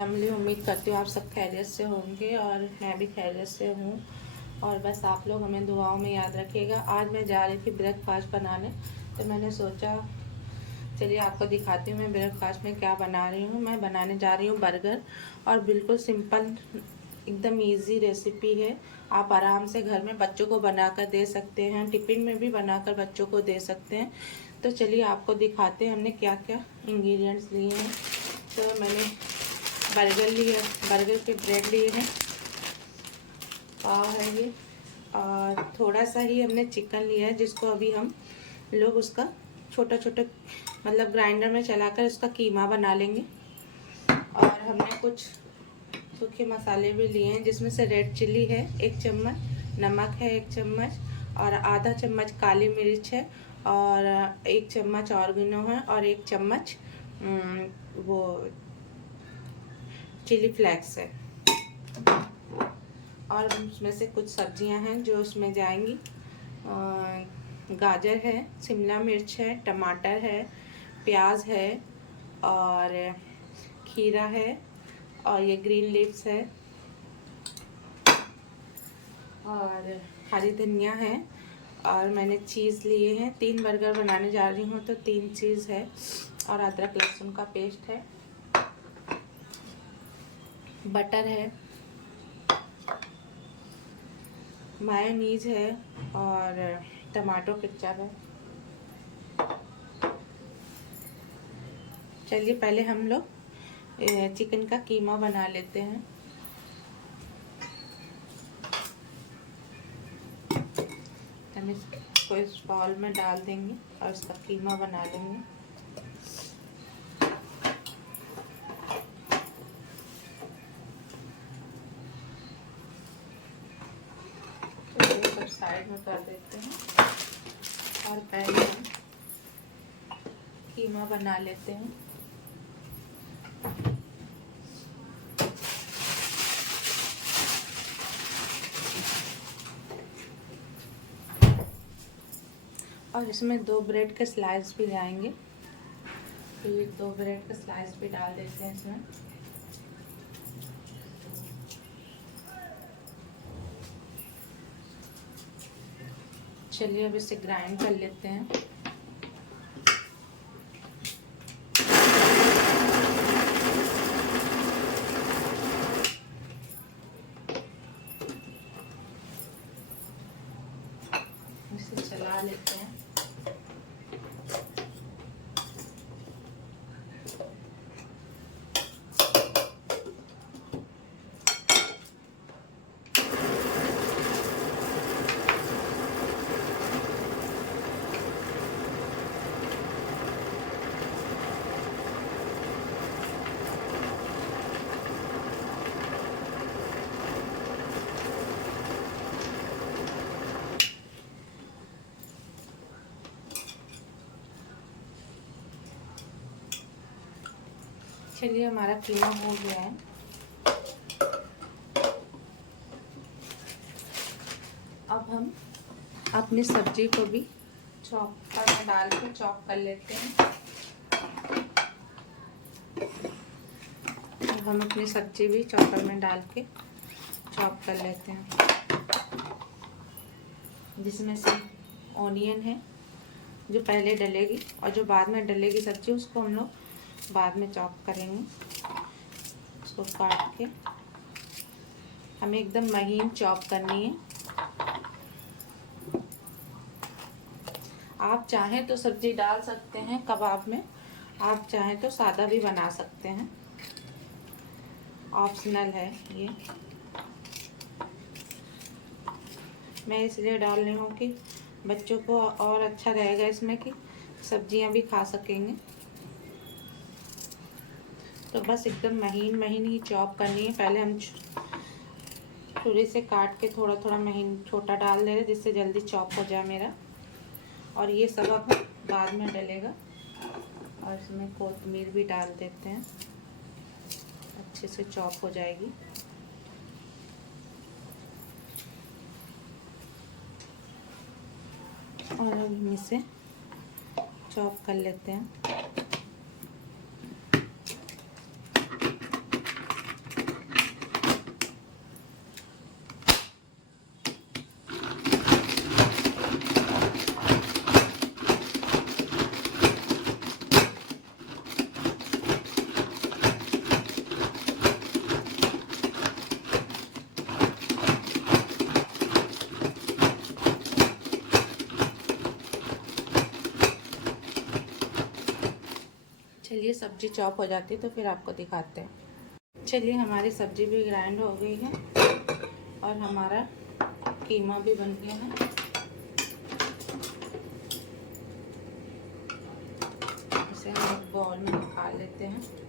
Family, उम्मीद करती हूँ आप सब खैरियत से होंगे और मैं भी खैरियत से हूँ। और बस आप लोग हमें दुआओं में याद रखिएगा। आज मैं जा रही थी ब्रेकफास्ट बनाने, तो मैंने सोचा चलिए आपको दिखाती हूँ मैं ब्रेकफास्ट में क्या बना रही हूँ। मैं बनाने जा रही हूँ बर्गर, और बिल्कुल सिंपल एकदम इजी रेसिपी है। आप आराम से घर में बच्चों को बनाकर दे सकते हैं, टिफ़िन में भी बनाकर बच्चों को दे सकते हैं। तो चलिए आपको दिखाते हैं हमने क्या क्या इंग्रेडिएंट्स लिए हैं। तो मैंने बर्गर के ब्रेड लिए हैं, पाव है ये, और थोड़ा सा ही हमने चिकन लिया है जिसको अभी हम लोग उसका छोटा छोटा मतलब ग्राइंडर में चलाकर उसका कीमा बना लेंगे। और हमने कुछ सूखे मसाले भी लिए हैं जिसमें से रेड चिल्ली है 1 चम्मच, नमक है 1 चम्मच, और आधा चम्मच काली मिर्च है, और 1 चम्मच ऑरिगेनो है, और 1 चम्मच वो चिली फ्लेक्स है। और उसमें से कुछ सब्जियां हैं जो उसमें जाएंगी। गाजर है, शिमला मिर्च है, टमाटर है, प्याज है, और खीरा है, और ये ग्रीन लीव्स है, और हरी धनिया है, और मैंने चीज़ लिए हैं। 3 बर्गर बनाने जा रही हूँ तो 3 चीज़ है, और अदरक लहसुन का पेस्ट है, बटर है, मायोनीज है, और टमाटो केचप है। चलिए पहले हम लोग चिकन का कीमा बना लेते हैं। हम इसको इस बाउल में डाल देंगे और इसका कीमा बना लेंगे। चलिए सब साइड में कर देते हैं और पहले हम कीमा बना लेते हैं। और इसमें 2 ब्रेड के स्लाइस भी जाएंगे, तो ये 2 ब्रेड के स्लाइस भी डाल देते हैं इसमें। चलिए अब इसे ग्राइंड कर लेते हैं। इसे चला लेते हैं। चलिए हमारा कीमा हो गया है। अब हम अपनी सब्जी को भी चॉपर में डाल के चॉप कर लेते हैं। अब हम अपनी सब्जी भी चॉपर में डाल के चॉप कर लेते हैं, जिसमें से ऑनियन है जो पहले डलेगी, और जो बाद में डलेगी सब्जी उसको हम लोग बाद में चॉप करेंगे। उसको काट के हमें एकदम महीन चॉप करनी है। आप चाहें तो सब्जी डाल सकते हैं कबाब में, आप चाहें तो सादा भी बना सकते हैं, ऑप्शनल है ये। मैं इसलिए डाल रही हूँ कि बच्चों को और अच्छा रहेगा इसमें कि सब्जियां भी खा सकेंगे। तो बस एकदम महीन महीन ही चॉप करनी है। पहले हम छुरी से काट के थोड़ा थोड़ा महीन छोटा डाल दे रहे जिससे जल्दी चॉप हो जाए मेरा। और ये सब अब बाद में डलेगा, और इसमें कोथिमीर भी डाल देते हैं, अच्छे से चॉप हो जाएगी। और अब हम इसे चॉप कर लेते हैं। चलिए सब्जी चॉप हो जाती है तो फिर आपको दिखाते हैं। चलिए हमारी सब्जी भी ग्राइंड हो गई है और हमारा कीमा भी बन गया है। इसे हम एक बाउल में निकाल लेते हैं।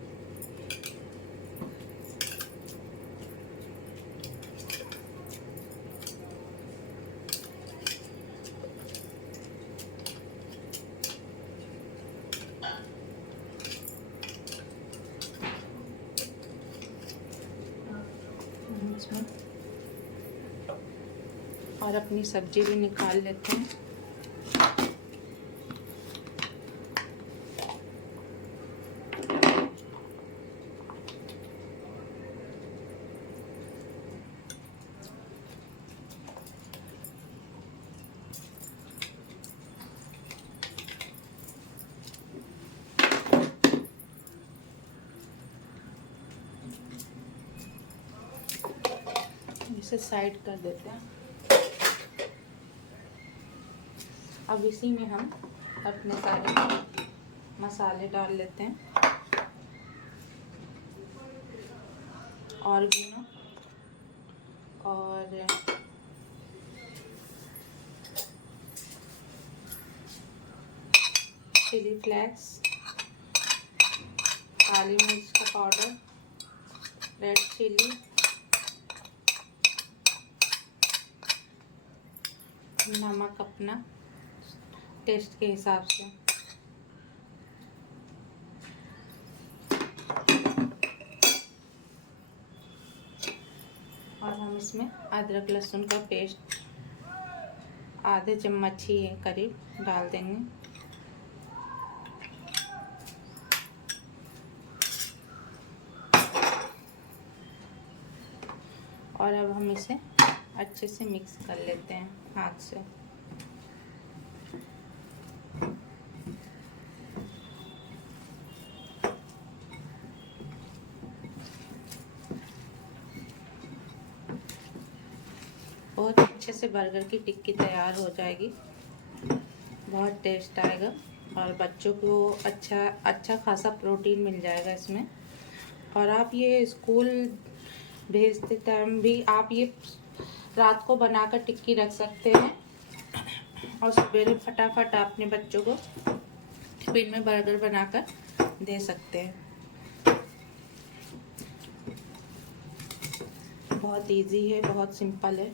इसमें और अपनी सब्जी भी निकाल लेते हैं। इसे साइड कर देते हैं। अब इसी में हम अपने सारे मसाले डाल लेते हैं। ऑरिगेनो और चिली फ्लेक्स, काली मिर्च का पाउडर, रेड चिली, नमक अपना टेस्ट के हिसाब से, और हम इसमें अदरक लहसुन का पेस्ट आधे चम्मच ही करीब डाल देंगे। और अब हम इसे अच्छे से मिक्स कर लेते हैं हाथ से। बहुत अच्छे से बर्गर की टिक्की तैयार हो जाएगी। बहुत टेस्ट आएगा और बच्चों को अच्छा खासा प्रोटीन मिल जाएगा इसमें। और आप ये स्कूल भेजते टाइम भी आप ये रात को बनाकर टिक्की रख सकते हैं और सवेरे फटाफट अपने बच्चों को टिफिन में बर्गर बनाकर दे सकते हैं। बहुत इजी है, बहुत सिंपल है।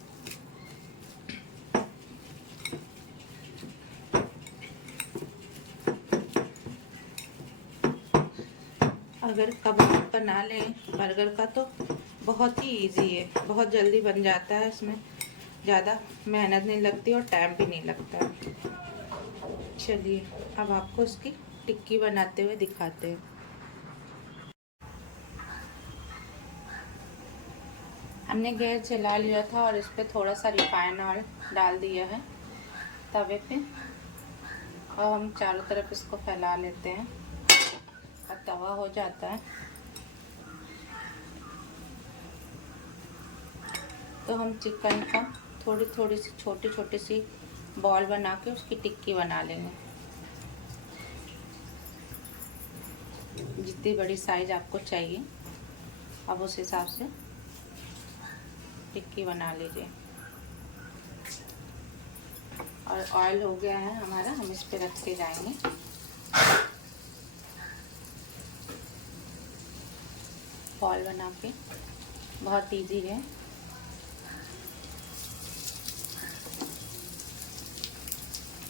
अगर कबाब बना लें बर्गर का तो बहुत ही इजी है, बहुत जल्दी बन जाता है। इसमें ज़्यादा मेहनत नहीं लगती और टाइम भी नहीं लगता। चलिए अब आपको इसकी टिक्की बनाते हुए दिखाते हैं। हमने गैस जला लिया था और इस पर थोड़ा सा रिफाइंड ऑयल डाल दिया है तवे पे, और हम चारों तरफ इसको फैला लेते हैं और तवा हो जाता है तो हम चिकन का थोड़ी थोड़ी सी छोटी सी बॉल बना के उसकी टिक्की बना लेंगे। जितनी बड़ी साइज आपको चाहिए अब उस हिसाब से टिक्की बना लीजिए। और ऑयल हो गया है हमारा, हम इस पे रख के जाएंगे। बॉल बना के बहुत इजी है।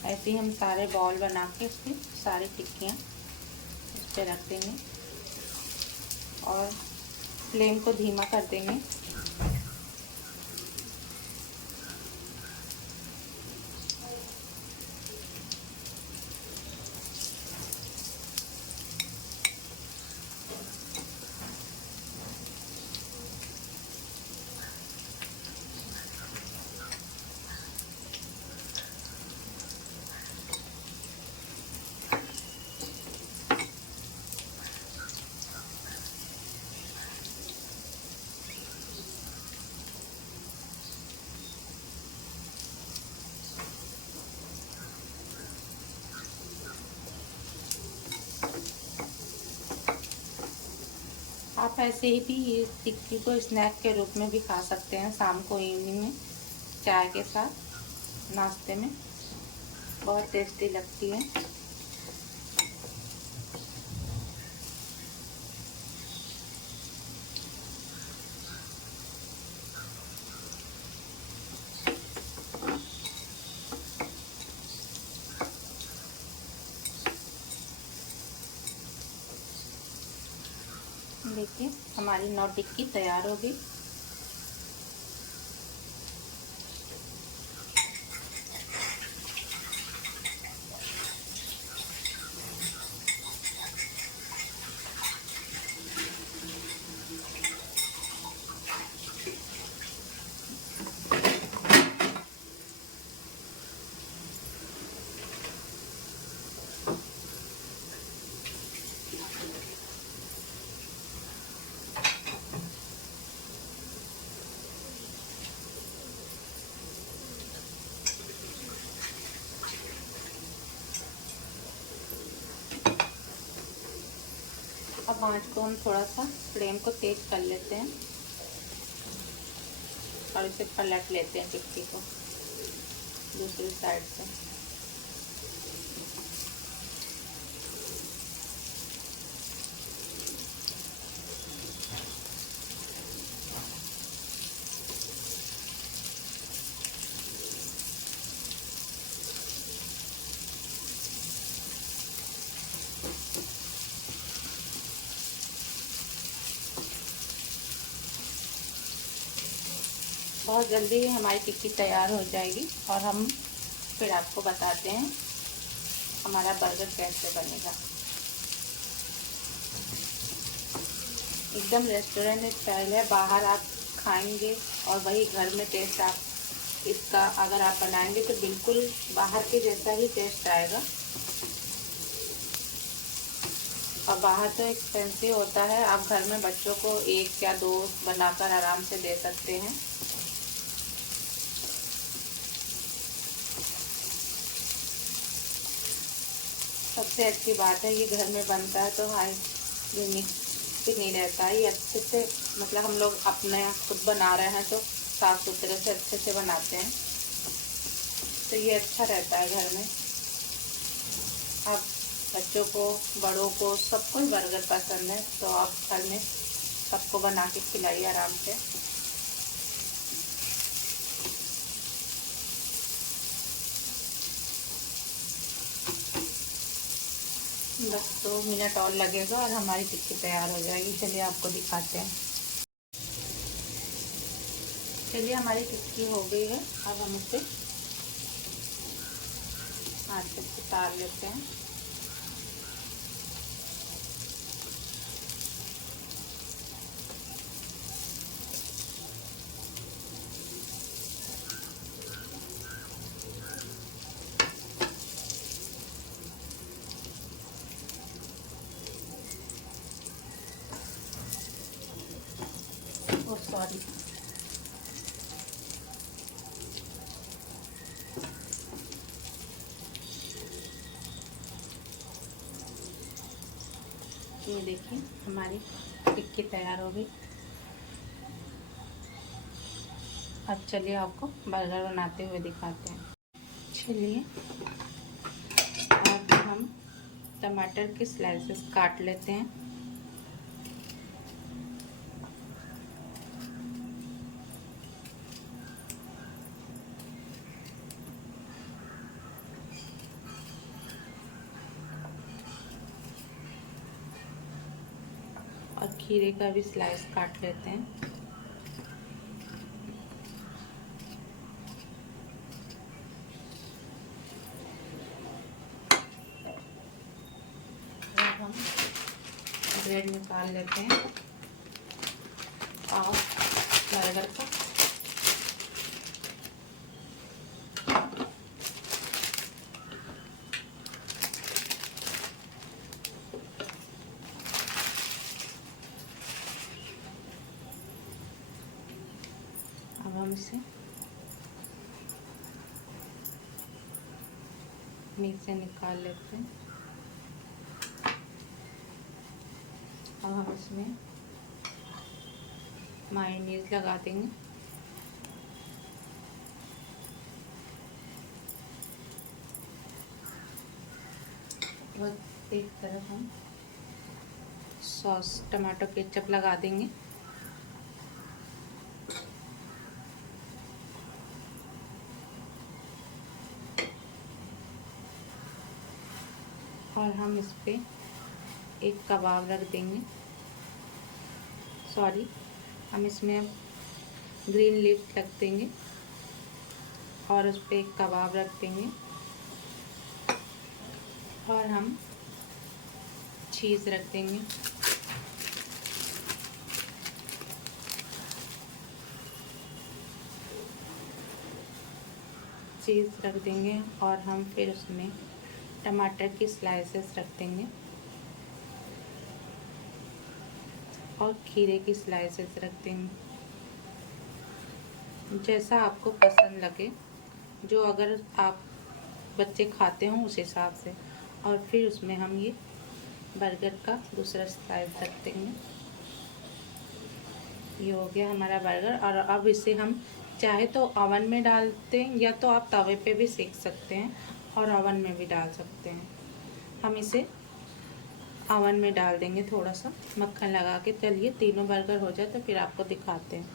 ऐसे ही हम सारे बॉल बना के इसकी सारी टिक्कियाँ इस पे रख देंगे और फ्लेम को धीमा कर देंगे। आप ऐसे ही भी ये टिक्की को स्नैक के रूप में भी खा सकते हैं, शाम को इवनिंग में चाय के साथ नाश्ते में बहुत टेस्टी लगती है। देखिए हमारी 9 टिक्की तैयार हो गई। अब आँच को हम थोड़ा सा फ्लेम को तेज कर लेते हैं और इसे पलट लेते हैं टिक्की को दूसरी साइड से। बहुत जल्दी हमारी टिक्की तैयार हो जाएगी और हम फिर आपको बताते हैं हमारा बर्गर कैसे बनेगा। एकदम रेस्टोरेंट स्टाइल है, बाहर आप खाएंगे और वही घर में टेस्ट आप इसका अगर आप बनाएंगे तो बिल्कुल बाहर के जैसा ही टेस्ट आएगा। और बाहर तो एक्सपेंसिव होता है, आप घर में बच्चों को 1 या 2 बनाकर आराम से दे सकते हैं। सबसे अच्छी बात है ये घर में बनता है तो हाइजीनिक भी नहीं रहता है, ये अच्छे से मतलब हम लोग अपने खुद बना रहे हैं तो साफ सुथरे से अच्छे से बनाते हैं, तो ये अच्छा रहता है घर में। आप बच्चों को बड़ों को सबको ही बर्गर पसंद है तो आप घर में सबको बना के खिलाइए आराम से। बस 2 मिनट और लगेगा और हमारी टिक्की तैयार हो जाएगी। चलिए आपको दिखाते हैं। चलिए हमारी टिक्की हो गई है, अब हम इसे हाथ से उतार लेते हैं। ओह सॉरी, ये देखिए हमारी टिक्की तैयार हो गई। अब चलिए आपको बर्गर बनाते हुए दिखाते हैं। चलिए अब हम टमाटर के स्लाइसेस काट लेते हैं। और खीरे का भी स्लाइस काट लेते हैं। अब हम ब्रेड निकाल लेते हैं और बर्गर का अब हम इसे नीचे निकाल लेते हैं। अब हम इसमें मायोनीज लगा देंगे। और एक तरफ हम सॉस टमाटो केचप लगा देंगे। और हम इस पे एक कबाब रख देंगे। सॉरी, हम इसमें ग्रीन लीफ रख देंगे और उस पे एक कबाब रख देंगे। और हम चीज़ रख देंगे। चीज़ रख देंगे और हम फिर उसमें टमाटर की स्लाइसेस रख देंगे और खीरे की स्लाइसेस रख देंगे, जैसा आपको पसंद लगे, जो अगर आप बच्चे खाते हों उस हिसाब से। और फिर उसमें हम ये बर्गर का दूसरा स्लाइस रख देंगे। ये हो गया हमारा बर्गर। और अब इसे हम चाहे तो ओवन में डालते हैं या तो आप तवे पे भी सेक सकते हैं और ओवन में भी डाल सकते हैं। हम इसे ओवन में डाल देंगे थोड़ा सा मक्खन लगा के। चलिए तीनों बर्गर हो जाए तो फिर आपको दिखाते हैं।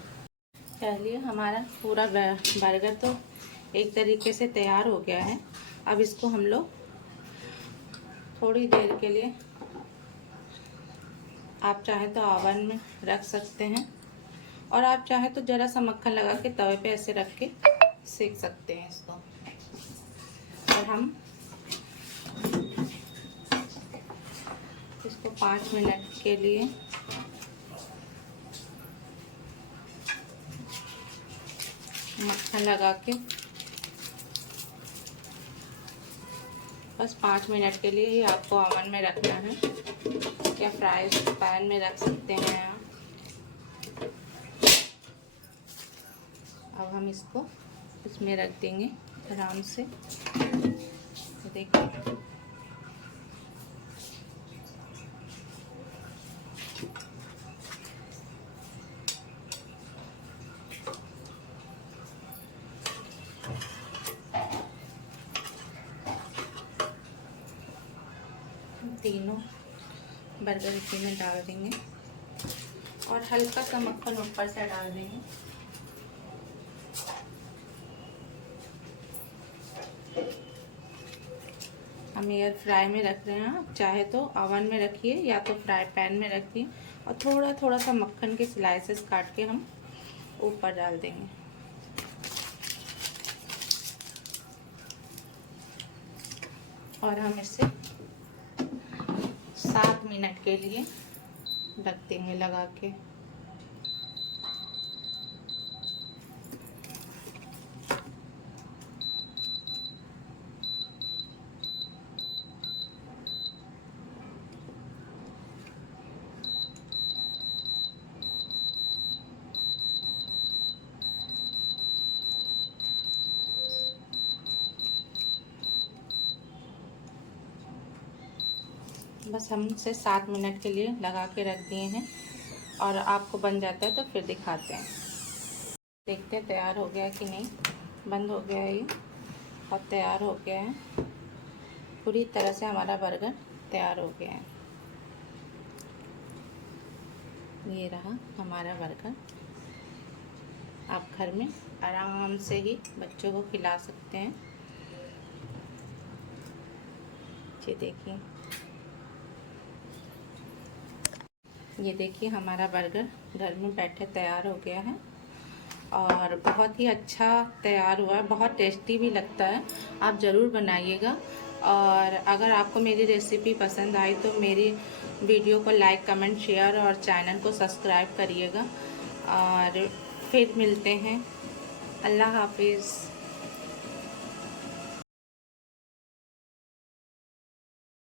चलिए हमारा पूरा बर्गर तो एक तरीके से तैयार हो गया है। अब इसको हम लोग थोड़ी देर के लिए, आप चाहे तो ओवन में रख सकते हैं और आप चाहे तो ज़रा सा मक्खन लगा के तवे पे ऐसे रख के सेक सकते हैं इसको। और हम इसको 5 मिनट के लिए मक्खन लगा के, बस 5 मिनट के लिए ही आपको ओवन में रखना है या फ्राई पैन में रख सकते हैं आप। अब हम इसको इसमें रख देंगे आराम से। देखिए तीनों बर्गर इसी में डाल देंगे और हल्का सा मक्खन ऊपर से डाल देंगे। हम एयर फ्राई में रख रहे हैं, आप चाहे तो ओवन में रखिए या तो फ्राई पैन में रखिए और थोड़ा थोड़ा सा मक्खन के स्लाइसेस काट के हम ऊपर डाल देंगे। और हम इसे 7 मिनट के लिए रख देंगे लगा के। बस हम इसे 7 मिनट के लिए लगा के रख दिए हैं और आपको बन जाता है तो फिर दिखाते हैं। देखते हैं तैयार हो गया कि नहीं। बंद हो गया है ये और तैयार हो गया है। पूरी तरह से हमारा बर्गर तैयार हो गया है। ये रहा हमारा बर्गर। आप घर में आराम से ही बच्चों को खिला सकते हैं। ये देखिए हमारा बर्गर घर में बैठे तैयार हो गया है और बहुत ही अच्छा तैयार हुआ है। बहुत टेस्टी भी लगता है। आप ज़रूर बनाइएगा। और अगर आपको मेरी रेसिपी पसंद आई तो मेरी वीडियो को लाइक, कमेंट, शेयर और चैनल को सब्सक्राइब करिएगा। और फिर मिलते हैं। अल्लाह हाफिज़।